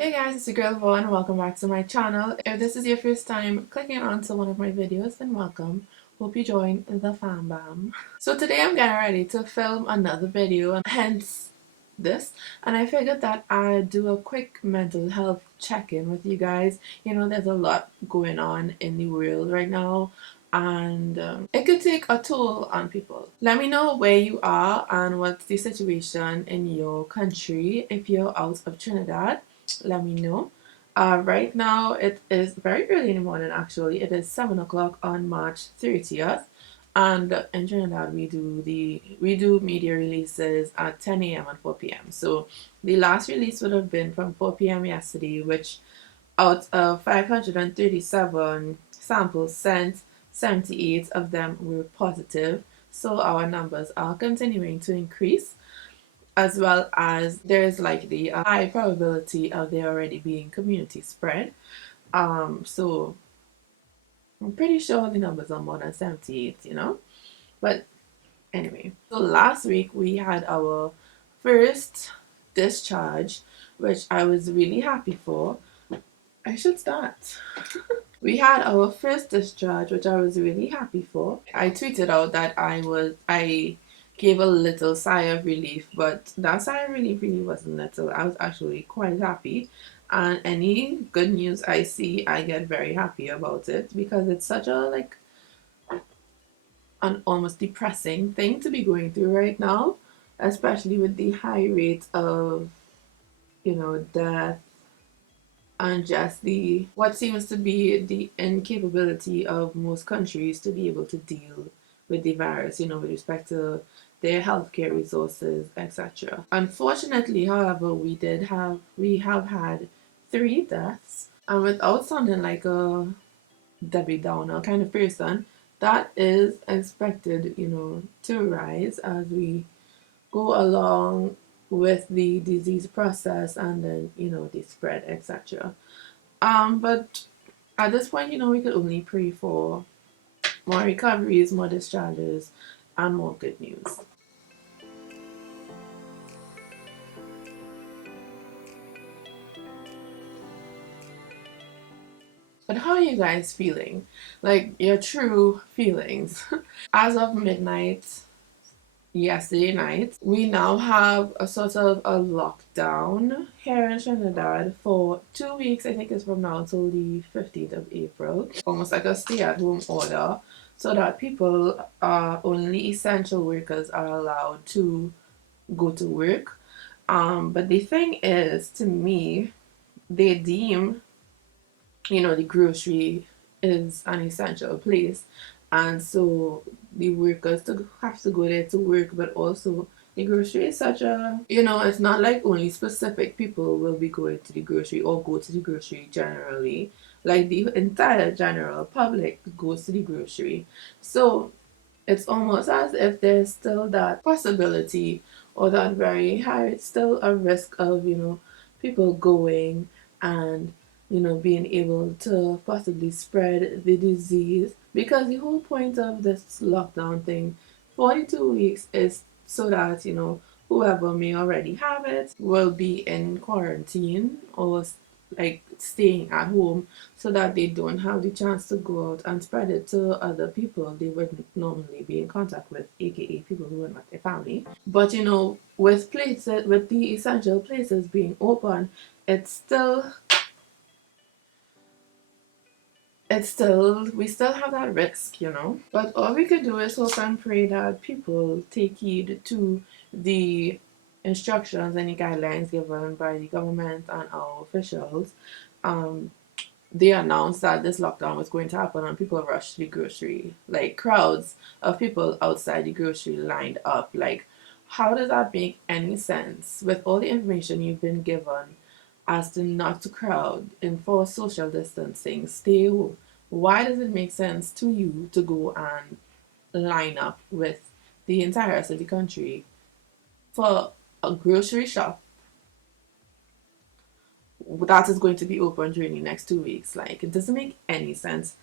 Hey guys, it's your girl Vaughn. Welcome back to my channel. If this is your first time clicking onto one of my videos, then welcome. Hope you join the fam bam. So today I'm getting ready to film another video, and hence this. And I figured that I'd do a quick mental health check-in with you guys. You know, there's a lot going on in the world right now, and it could take a toll on people. Let me know where you are and what's the situation in your country. If you're out of Trinidad, let me know. Right now it is very early in the morning. Actually, it is 7 o'clock on March 30th, and in Trinidad we do media releases at 10 a.m. and 4 p.m. So the last release would have been from 4 p.m. yesterday, which out of 537 samples sent, 78 of them were positive. So our numbers are continuing to increase, as well as there's like the high probability of there already being community spread. So I'm pretty sure the numbers are more than 78, But anyway, so last week we had our first discharge, which I was really happy for. I should start. We had our first discharge, which I was really happy for. I tweeted out that I gave a little sigh of relief, but that sigh of relief really wasn't little. I was actually quite happy. And any good news I see, I get very happy about it, because it's such a an almost depressing thing to be going through right now, especially with the high rate of, death, and just the what seems to be the incapability of most countries to be able to deal with the virus, with respect to their healthcare resources, etc. Unfortunately, however, we have had 3 deaths, and without sounding like a Debbie Downer kind of person, that is expected, to rise as we go along with the disease process, and then the spread, etc. But at this point, we could only pray for more recoveries, more discharges, and more good news. But how are you guys feeling? Like, your true feelings. As of midnight yesterday night, we now have a sort of a lockdown here in Trinidad for 2 weeks. I think it's from now until the 15th of April. Almost like a stay-at-home order, so that people, only essential workers are allowed to go to work. But the thing is, to me, they deem, the grocery is an essential place, and so the workers to have to go there to work. But also, the grocery is such a, it's not like only specific people will be going to the grocery or go to the grocery generally. Like, the entire general public goes to the grocery. So it's almost as if there's still that possibility, or that very high, it's still a risk of, people going and, being able to possibly spread the disease. Because the whole point of this lockdown thing, 42 weeks, is so that, whoever may already have it will be in quarantine, or like staying at home, so that they don't have the chance to go out and spread it to other people they wouldn't normally be in contact with, aka people who are not their family. But with the essential places being open, it's still we still have that risk. But all we could do is hope and pray that people take heed to the instructions and the guidelines given by the government and our officials. Um, they announced that this lockdown was going to happen, and people rushed to the grocery. Like, crowds of people outside the grocery lined up. Like, how does that make any sense with all the information you've been given as to not to crowd, enforce social distancing, stay home? Why does it make sense to you to go and line up with the entire rest of the country for a grocery shop that is going to be open during the next 2 weeks? Like, it doesn't make any sense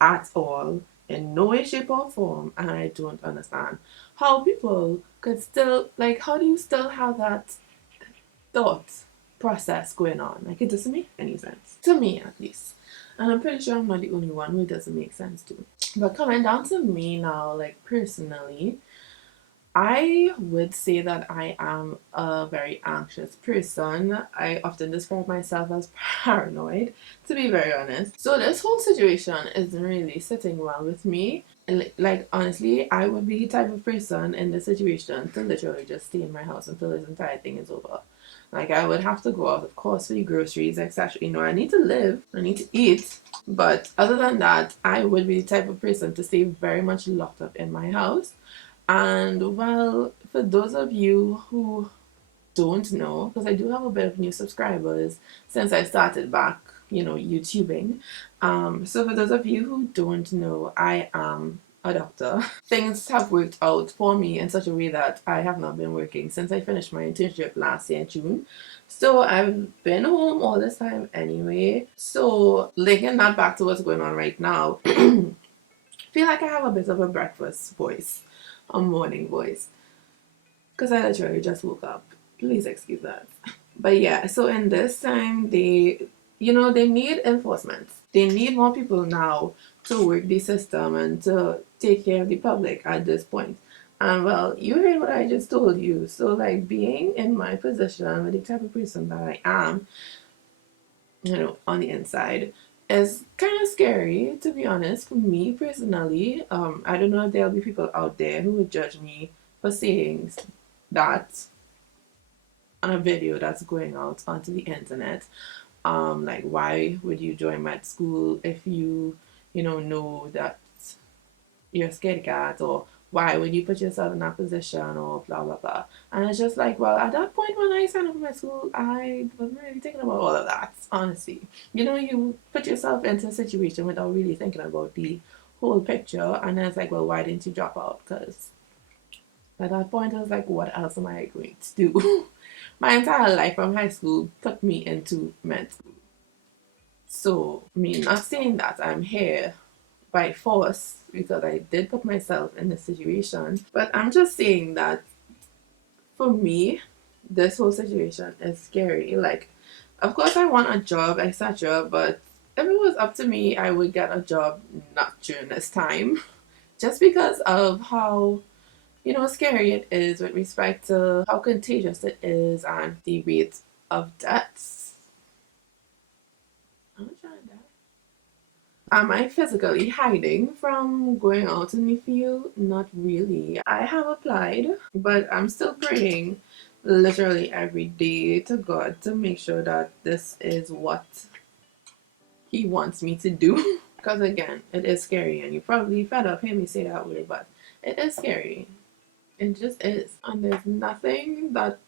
at all, in no way, shape, or form. And I don't understand how people could still, like, how do you still have that thought process going on. Like, it doesn't make any sense to me, at least, and I'm pretty sure I'm not the only one who it doesn't make sense to. But coming down to me now, like personally, I would say that I am a very anxious person. I often describe myself as paranoid, to be very honest. So this whole situation isn't really sitting well with me. Like honestly, I would be the type of person in this situation to literally just stay in my house until this entire thing is over. Like, I would have to go out, of course, for the groceries, etc. You know, I need to live, I need to eat. But other than that, I would be the type of person to stay very much locked up in my house. And well, for those of you who don't know, because I do have a bit of new subscribers since I started back, YouTubing. So for those of you who don't know, I am a doctor. Things have worked out for me in such a way that I have not been working since I finished my internship last year in June. So I've been home all this time anyway. So linking that back to what's going on right now, feel like I have a bit of a breakfast voice, a morning voice, because I literally just woke up. Please excuse that. But yeah, so in this time, they need enforcement. They need more people now to work the system and to take care of the public at this point. And well, you heard what I just told you. So like, being in my position with the type of person that I am, on the inside, is kind of scary, to be honest, for me personally. I don't know if there'll be people out there who would judge me for saying that on a video that's going out onto the internet. Like, why would you join med school if know that you're scared cat, or why would you put yourself in that position, or blah blah blah. And it's just like, well, at that point when I signed up for med school, I wasn't really thinking about all of that, honestly. You put yourself into a situation without really thinking about the whole picture, and then it's like, well, why didn't you drop out? Because at that point I was like, what else am I going to do? My entire life from high school put me into med school. So, me not saying that I'm here by force, because I did put myself in this situation, but I'm just saying that for me, this whole situation is scary. Like, of course, I want a job, etc., but if it was up to me, I would get a job not during this time, just because of how scary it is with respect to how contagious it is and the rate of deaths. I'm trying to die. Am I physically hiding from going out in the field? Not really. I have applied, but I'm still praying literally every day to God to make sure that this is what He wants me to do. Because again, it is scary, and you probably fed up hearing me say that word, but it is scary. It just is. And there's nothing that,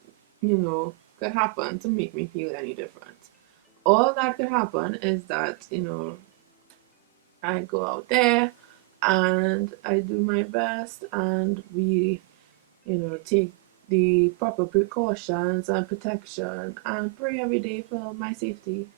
could happen to make me feel any different. All that could happen is that, I go out there and I do my best, and we, take the proper precautions and protection and pray every day for my safety.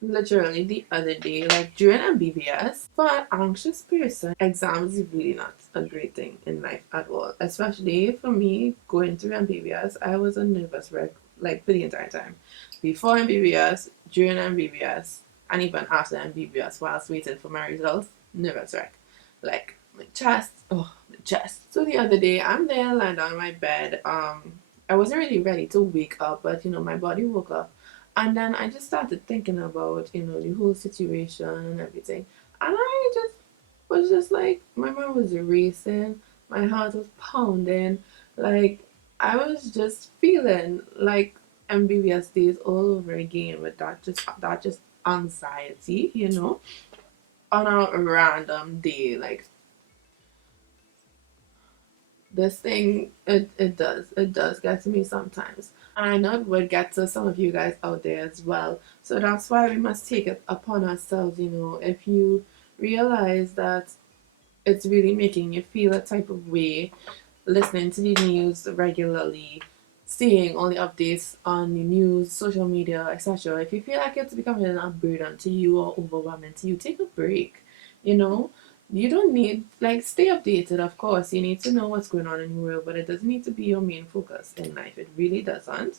Literally the other day, like during MBBS, for an anxious person, exams is really not a great thing in life at all. Especially for me, going through MBBS, I was a nervous wreck, like, for the entire time. Before MBBS, during MBBS, and even after MBBS, whilst waiting for my results, nervous wreck. Like, my chest. So the other day, I'm there lying down in my bed. I wasn't really ready to wake up, but my body woke up. And then I just started thinking about, the whole situation and everything. And I just was just like, my mind was racing, my heart was pounding. Like, I was just feeling like MBBS days all over again, with that just anxiety, on a random day. Like, this thing, it does get to me sometimes. And I know it would get to some of you guys out there as well. So that's why we must take it upon ourselves. If you realize that it's really making you feel a type of way, listening to the news regularly, seeing all the updates on the news, social media, etc. If you feel like it's becoming a burden to you or overwhelming to you, take a break. You know, you don't need, like, stay updated, of course. You need to know what's going on in the world, but it doesn't need to be your main focus in life. It really doesn't.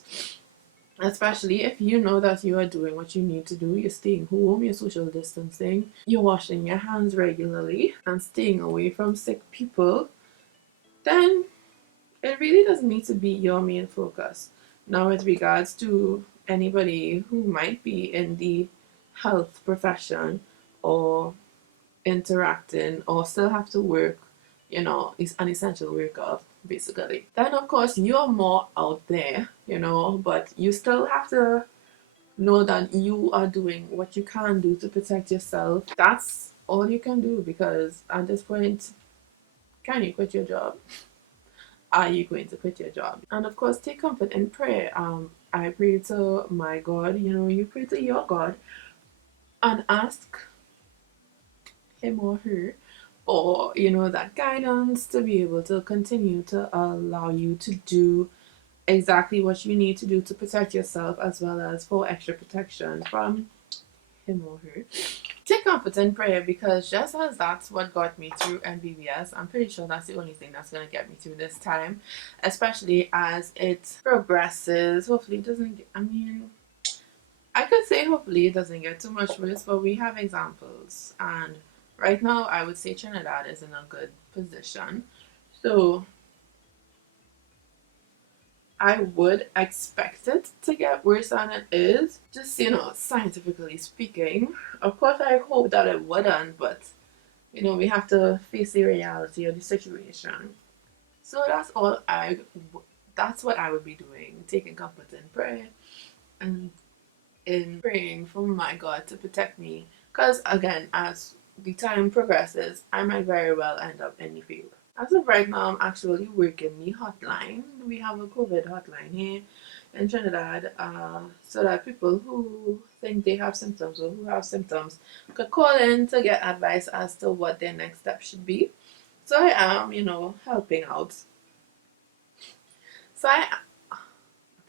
Especially if you know that you are doing what you need to do, you're staying home, you're social distancing, you're washing your hands regularly, and staying away from sick people, then it really doesn't need to be your main focus. Now, with regards to anybody who might be in the health profession or interacting or still have to work, is an essential worker basically. Then, of course, you're more out there, but you still have to know that you are doing what you can do to protect yourself. That's all you can do, because at this point, can you quit your job? Are you going to quit your job? And of course, take comfort in prayer. I pray to my God, you pray to your God and ask him or her for, that guidance to be able to continue to allow you to do exactly what you need to do to protect yourself, as well as for extra protection from him or her. Take comfort in prayer, because just as that's what got me through MBBS, I'm pretty sure that's the only thing that's going to get me through this time, especially as it progresses. Hopefully it doesn't get, I could say hopefully it doesn't get too much worse, but we have examples, and right now I would say Trinidad is in a good position. So I would expect it to get worse than it is, just, scientifically speaking. Of course, I hope that it wouldn't, but, we have to face the reality of the situation. So that's what I would be doing, taking comfort in prayer and in praying for my God to protect me. Because, again, as the time progresses, I might very well end up in the field. As of right now, I'm actually working the hotline. We have a COVID hotline here in Trinidad, so that people who think they have symptoms or who have symptoms could call in to get advice as to what their next step should be. So I am, helping out. So I,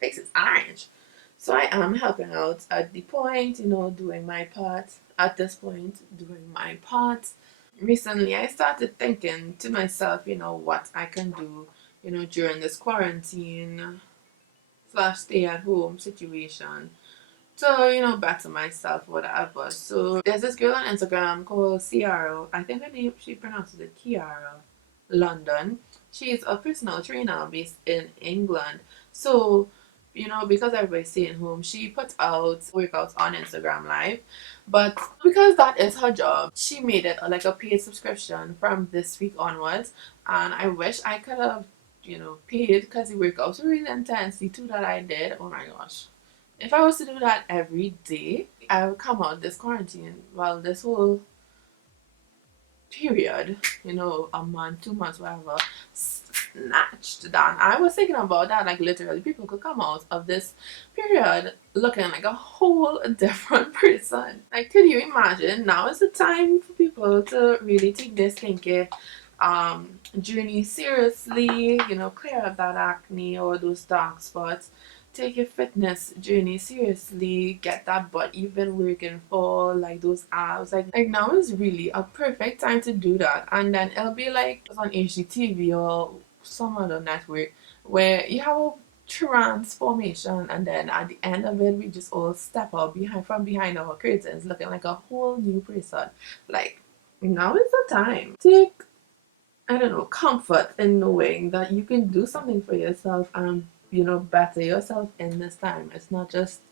face is orange. So I am helping out at the point, doing my part. At this point, doing my part. Recently, I started thinking to myself, what I can do, during this quarantine slash stay at home situation to, better myself, whatever. So there's this girl on Instagram called Ciara. I think her name, she pronounces it Kiara London. She's a personal trainer based in England. So, because everybody's staying home, she puts out workouts on Instagram Live. But because that is her job, she made it like a paid subscription from this week onwards. And I wish I could have, paid, because the workouts were really intense. The two that I did, oh my gosh. If I was to do that every day, I would come out this quarantine, well, this whole period, a month, 2 months, whatever, snatched down. I was thinking about that, like literally, people could come out of this period looking like a whole different person. Like, could you imagine? Now is the time for people to really take this skincare journey seriously, clear up that acne or those dark spots. Take your fitness journey seriously. Get that butt you've been working for, like those abs. Like now is really a perfect time to do that. And then it'll be like on HGTV or some other network where you have a transformation, and then at the end of it, we just all step out behind our curtains, looking like a whole new person. Like, now is the time. Take, I don't know, comfort in knowing that you can do something for yourself and, better yourself in this time. It's not just,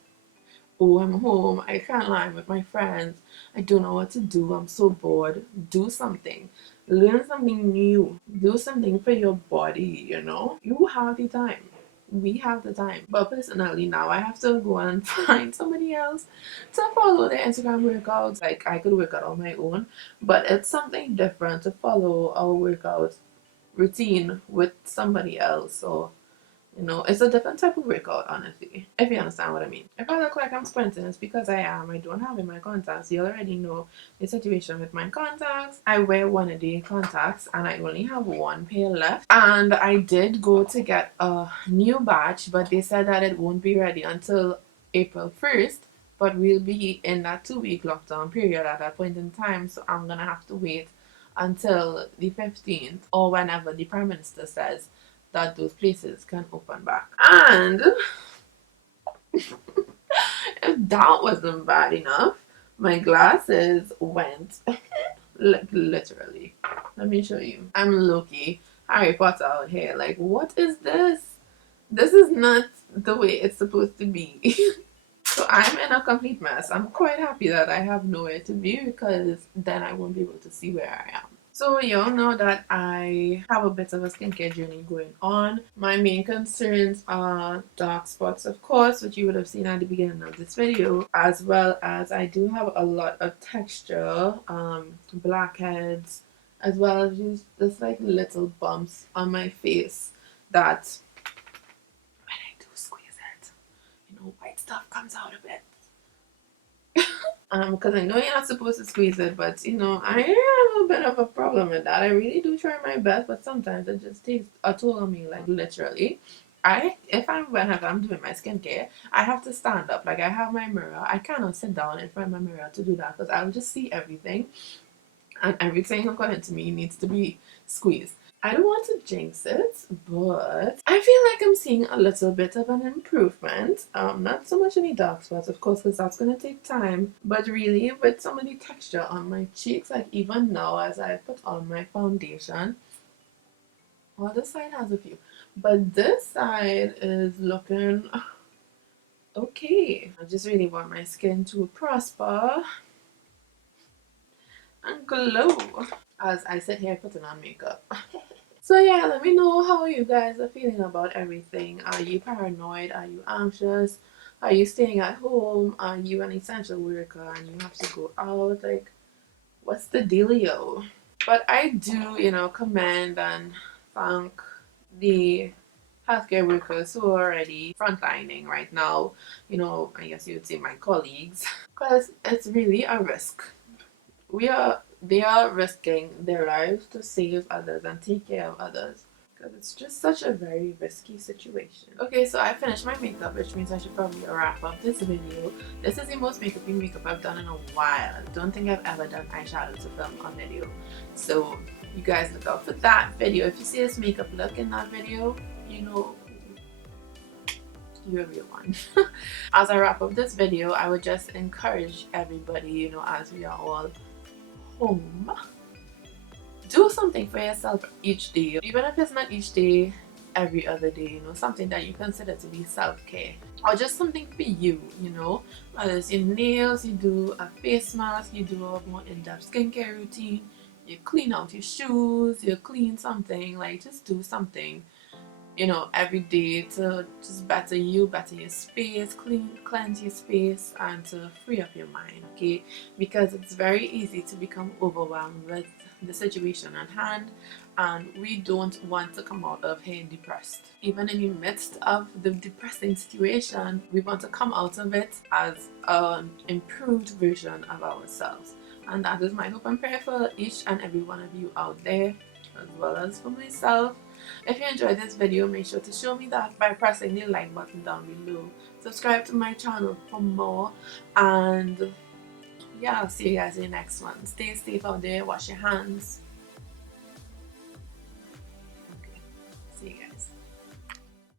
oh, I'm home, I can't lie with my friends, I don't know what to do, I'm so bored. Do something. Learn something new. Do something for your body, You have the time. We have the time. But personally, now I have to go and find somebody else to follow their Instagram workouts. Like, I could work out on my own, but it's something different to follow our workout routine with somebody else. So, it's a different type of workout, honestly, if you understand what I mean. If I look like I'm sprinting, it's because I am. I don't have in my contacts. You already know the situation with my contacts. I wear one a day contacts, and I only have one pair left. And I did go to get a new batch, but they said that it won't be ready until April 1st. But we'll be in that 2-week lockdown period at that point in time, so I'm gonna have to wait until the 15th or whenever the Prime Minister says that those places can open back. And If that wasn't bad enough, my glasses went like literally. Let me show you. I'm Loki, Harry Potter out here. Like, what is this? This is not the way it's supposed to be. So I'm in a complete mess. I'm quite happy that I have nowhere to be because then I won't be able to see where I am. So y'all know that I have a bit of a skincare journey going on. My main concerns are dark spots, of course, which you would have seen at the beginning of this video, as well as I do have a lot of texture, blackheads, as well as just like little bumps on my face that when I do squeeze it, white stuff comes out of it. Because I know you're not supposed to squeeze it, but I have a bit of a problem with that. I really do try my best, but sometimes it just takes a toll on me, like literally. Whenever I'm doing my skincare, I have to stand up. Like I have my mirror. I cannot sit down in front of my mirror to do that because I'll just see everything, and everything according to me needs to be squeezed. I don't want to jinx it, but I feel like I'm seeing a little bit of an improvement. Not so much any dark spots, of course, because that's going to take time, but really with some of the texture on my cheeks, like even now as I put on my foundation, well, this side has a few, but this side is looking okay. I just really want my skin to prosper and glow as I sit here putting on makeup. So yeah, let me know how you guys are feeling about everything. Are you paranoid? Are you anxious? Are you staying at home? Are you an essential worker and you have to go out? Like, what's the dealio? But I do, commend and thank the healthcare workers who are already frontlining right now. I guess you would say my colleagues. Because it's really a risk. They are risking their lives to save others and take care of others because it's just such a very risky situation. Okay, so I finished my makeup, which means I should probably wrap up this video. This is the most makeup I've done in a while. I don't think I've ever done eyeshadow to film on video, so you guys look out for that video. If you see this makeup look in that video, you're a real one. As I wrap up this video, I would just encourage everybody, as we are all home, do something for yourself each day, even if it's not each day, every other day, something that you consider to be self-care, or just something for you, whether it's your nails, you do a face mask, you do a more in-depth skincare routine, you clean out your shoes, you clean something, like just do something every day to just better you, better your space, cleanse your space, and to free up your mind, okay? Because it's very easy to become overwhelmed with the situation at hand, and we don't want to come out of here depressed. Even in the midst of the depressing situation, we want to come out of it as an improved version of ourselves. And that is my hope and prayer for each and every one of you out there, as well as for myself. If you enjoyed this video, make sure to show me that by pressing the like button down below. Subscribe to my channel for more, and yeah, I'll see you guys in the next one. Stay safe out there, wash your hands,